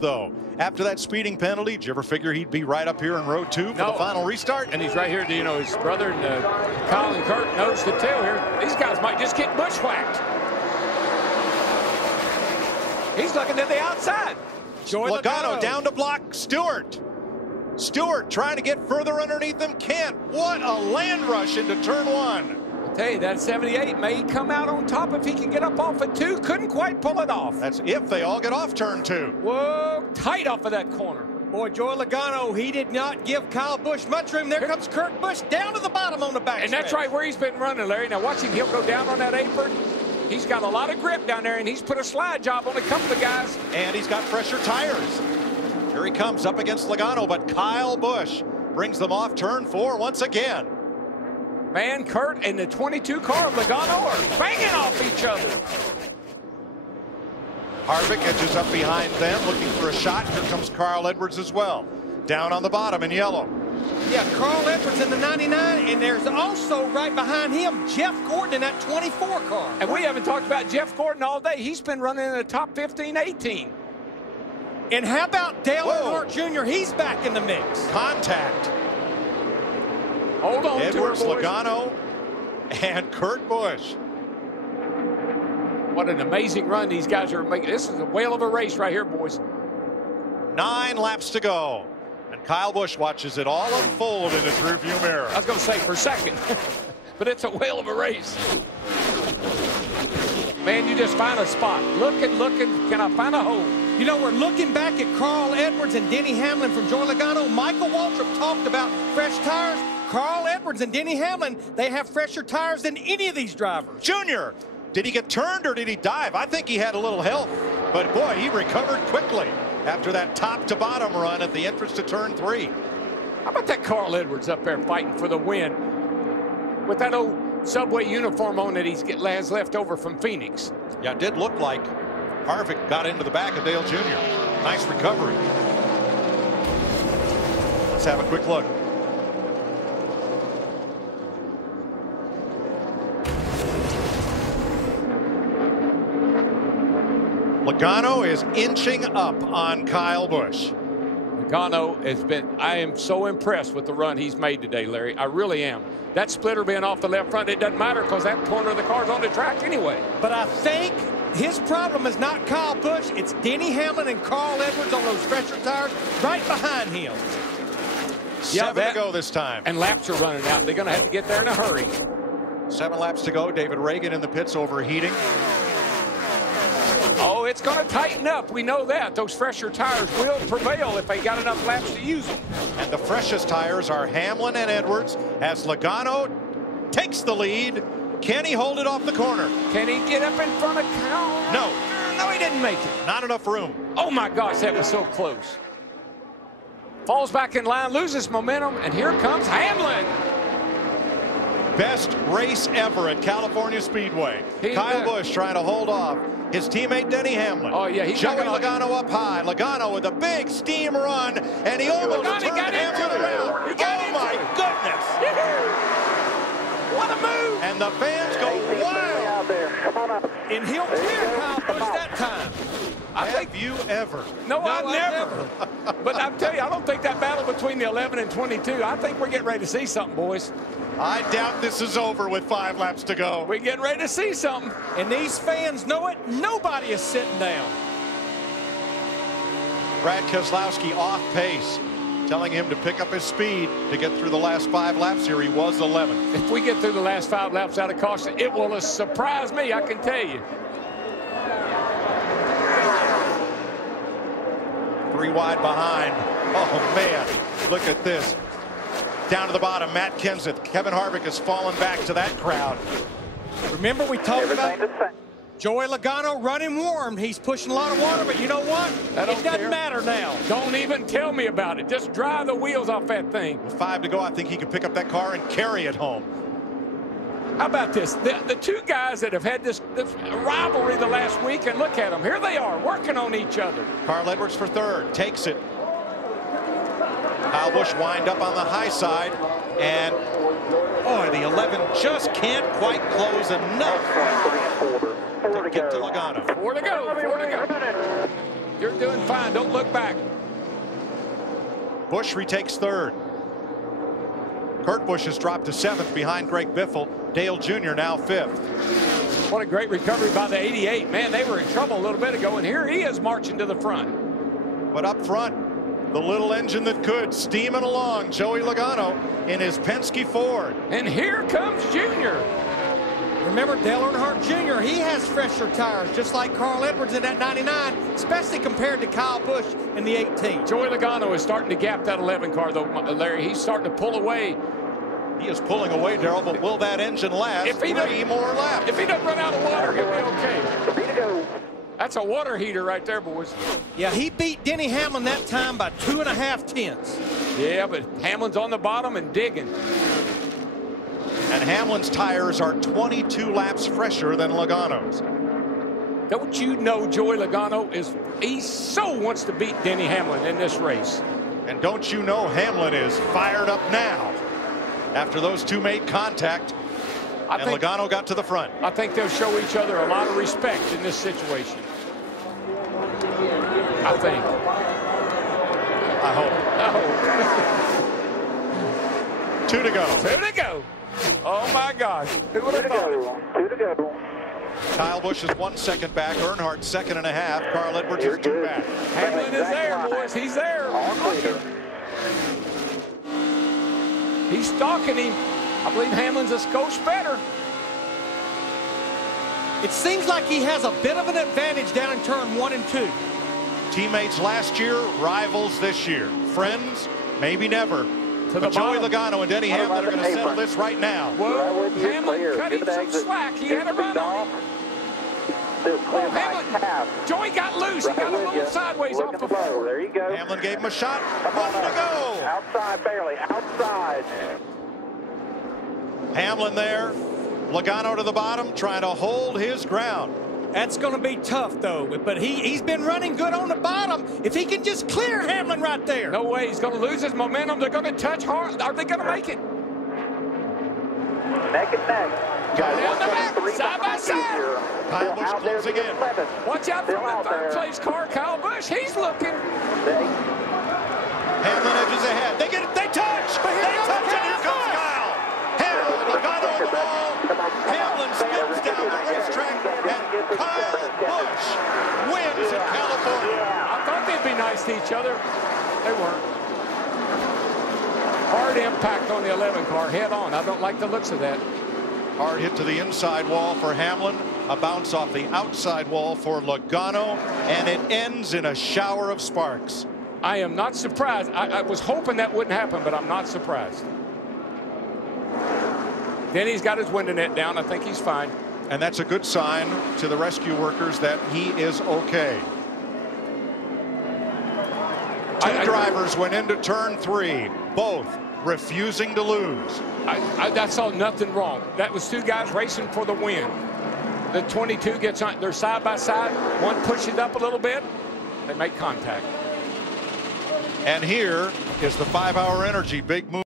Though after that speeding penalty, did you ever figure he'd be right up here in row 2 for the final restart? And he's right here. You know, his brother and Kyle and Kurt knows the tail here. These guys might just get bushwhacked. He's looking to the outside. Logano down to block Stewart. Stewart trying to get further underneath him. Can't. What a land rush into turn 1. I'll tell you, that 78 may come out on top if he can get up off at 2. Couldn't quite pull it off. That's if they all get off turn 2. Whoa, tight off of that corner. Boy, Joey Logano, he did not give Kyle Busch much room. There comes Kurt Busch down to the bottom on the back. And that's right where he's been running, Larry. Now watch him. He'll go down on that apron. He's got a lot of grip down there, and he's put a slide job on a couple of guys. And he's got fresher tires. Here he comes up against Logano, but Kyle Busch brings them off turn 4 once again. Man, Kurt and the 22 car of Logano are banging off each other. Harvick edges up behind them, looking for a shot. Here comes Carl Edwards as well. Down on the bottom in yellow. Yeah, Carl Edwards in the 99, and there's also right behind him Jeff Gordon in that 24 car. And we haven't talked about Jeff Gordon all day. He's been running in the top 15, 18. And how about Dale Earnhardt Jr.? He's back in the mix. Contact. Hold on Edwards, to it, boys. Logano, and Kurt Busch. What an amazing run these guys are making. This is a whale of a race right here, boys. 9 laps to go. And Kyle Busch watches it all unfold in his rearview mirror. I was going to say for second, but it's a whale of a race. Man, you just find a spot. Looking. Can I find a hole? You know, we're looking back at Carl Edwards and Denny Hamlin from Joey Logano. Michael Waltrip talked about fresh tires. Carl Edwards and Denny Hamlin, they have fresher tires than any of these drivers. Junior, did he get turned or did he dive? I think he had a little help, but boy, he recovered quickly after that top to bottom run at the entrance to turn 3. How about that Carl Edwards up there fighting for the win with that old Subway uniform on that has left over from Phoenix? Yeah, it did look like Harvick got into the back of Dale Jr. Nice recovery. Let's have a quick look. Logano is inching up on Kyle Busch. Logano has been, I am so impressed with the run he's made today, Larry. I really am. That splitter being off the left front, it doesn't matter because that corner of the car's on the track anyway. But I think his problem is not Kyle Busch. It's Denny Hamlin and Carl Edwards on those fresher tires right behind him. 7 to go this time. And laps are running out. They're going to have to get there in a hurry. 7 laps to go. David Reagan in the pits overheating. Oh, it's going to tighten up. We know that. Those fresher tires will prevail if they got enough laps to use them. And the freshest tires are Hamlin and Edwards as Logano takes the lead. Can he hold it off the corner? Can he get up in front of Kyle? No. No, he didn't make it. Not enough room. Oh, my gosh, that was so close. Falls back in line, loses momentum, and here comes Hamlin. Best race ever at California Speedway. Kyle Busch trying to hold off his teammate Denny Hamlin. Oh, yeah. He's Joey Logano up high. Logano with a big steam run, and he almost turned Hamlin around. Oh, my goodness. What a move. And the fans go wild. And he'll clear Kyle Busch that time. Have you ever? No, I've never. But I'm telling you, I don't think that battle between the 11 and 22, I think we're getting ready to see something, boys. I doubt this is over with 5 laps to go. We're getting ready to see something. And these fans know it. Nobody is sitting down. Brad Keselowski off pace, telling him to pick up his speed to get through the last 5 laps here. He was 11th. If we get through the last 5 laps out of caution, it will surprise me, I can tell you. 3 wide behind. Oh, man. Look at this. Down to the bottom, Matt Kenseth. Kevin Harvick has fallen back to that crowd. Remember we talked about Joey Logano running warm. He's pushing a lot of water, but you know what? It doesn't matter now. Don't even tell me about it. Just drive the wheels off that thing. With 5 to go, I think he can pick up that car and carry it home. How about this? The 2 guys that have had this rivalry the last week, and look at them. Here they are working on each other. Carl Edwards for 3rd. Takes it. Kyle Busch wind up on the high side, and boy, the 11 just can't quite close enough to get to Logano. 4 to go. 4 to go. You're doing fine. Don't look back. Busch retakes third. Kurt Busch has dropped to seventh behind Greg Biffle. Dale Jr. now fifth. What a great recovery by the 88. Man, they were in trouble a little bit ago, and here he is marching to the front. But up front, the little engine that could, steaming along, Joey Logano in his Penske Ford. And here comes Junior. Remember Dale Earnhardt Jr., he has fresher tires, just like Carl Edwards in that 99, especially compared to Kyle Busch in the 18. Joey Logano is starting to gap that 11 car, though, Larry. He's starting to pull away. He is pulling away, Darrell, but will that engine last If he 3 more laps? If he doesn't run out of water, he'll be okay. That's a water heater right there, boys. Yeah, he beat Denny Hamlin that time by 2.5 tenths. Yeah, but Hamlin's on the bottom and digging. And Hamlin's tires are 22 laps fresher than Logano's. Don't you know Joey Logano he so wants to beat Denny Hamlin in this race. And don't you know Hamlin is fired up now after those two made contact and Logano got to the front. I think they'll show each other a lot of respect in this situation. I think. I hope. Oh. 2 to go. 2 to go. Oh my gosh. Who would have thought it? 2 to go. Kyle Busch is 1 second back. Earnhardt 2.5. Carl Edwards is 2 back. Hamlin is there, boys. He's there. He's stalking him. I believe Hamlin's a skosh better. It seems like he has a bit of an advantage down in turn 1 and 2. Teammates last year, rivals this year. Friends, maybe never. But Joey Logano and Denny Hamlin are going to settle this right now. Well, Hamlin cut him some slack. He had a run on him. Oh, Hamlin. Joey got loose. He got a little sideways off the floor. There you go. Hamlin gave him a shot. 1 to go. Outside, barely. Outside. Hamlin there. Logano to the bottom, trying to hold his ground. That's going to be tough, though. But he's been running good on the bottom. If he can just clear Hamlin right there. No way. He's going to lose his momentum. They're going to touch hard. Are they going to make it? Neck and neck. Down the back, side by side. Kyle Busch closing in. Watch out for the third place car, Kyle Busch. He's looking. Hamlin edges ahead. They touch. They touch, and here comes Kyle. Logano on the wall. Hamlin spins down the racetrack, and Kyle Busch wins in California. I thought they'd be nice to each other. They weren't. Hard impact on the 11 car, head on. I don't like the looks of that. Hard hit to the inside wall for Hamlin. A bounce off the outside wall for Logano, and it ends in a shower of sparks. I am not surprised. I was hoping that wouldn't happen, but I'm not surprised. Denny's got his window net down. I think he's fine. And that's a good sign to the rescue workers that he is okay. Two drivers went into turn 3, both refusing to lose. I saw nothing wrong. That was 2 guys racing for the win. The 22 gets on. They're side by side. One pushes up a little bit. They make contact. And here is the 5-hour energy big move.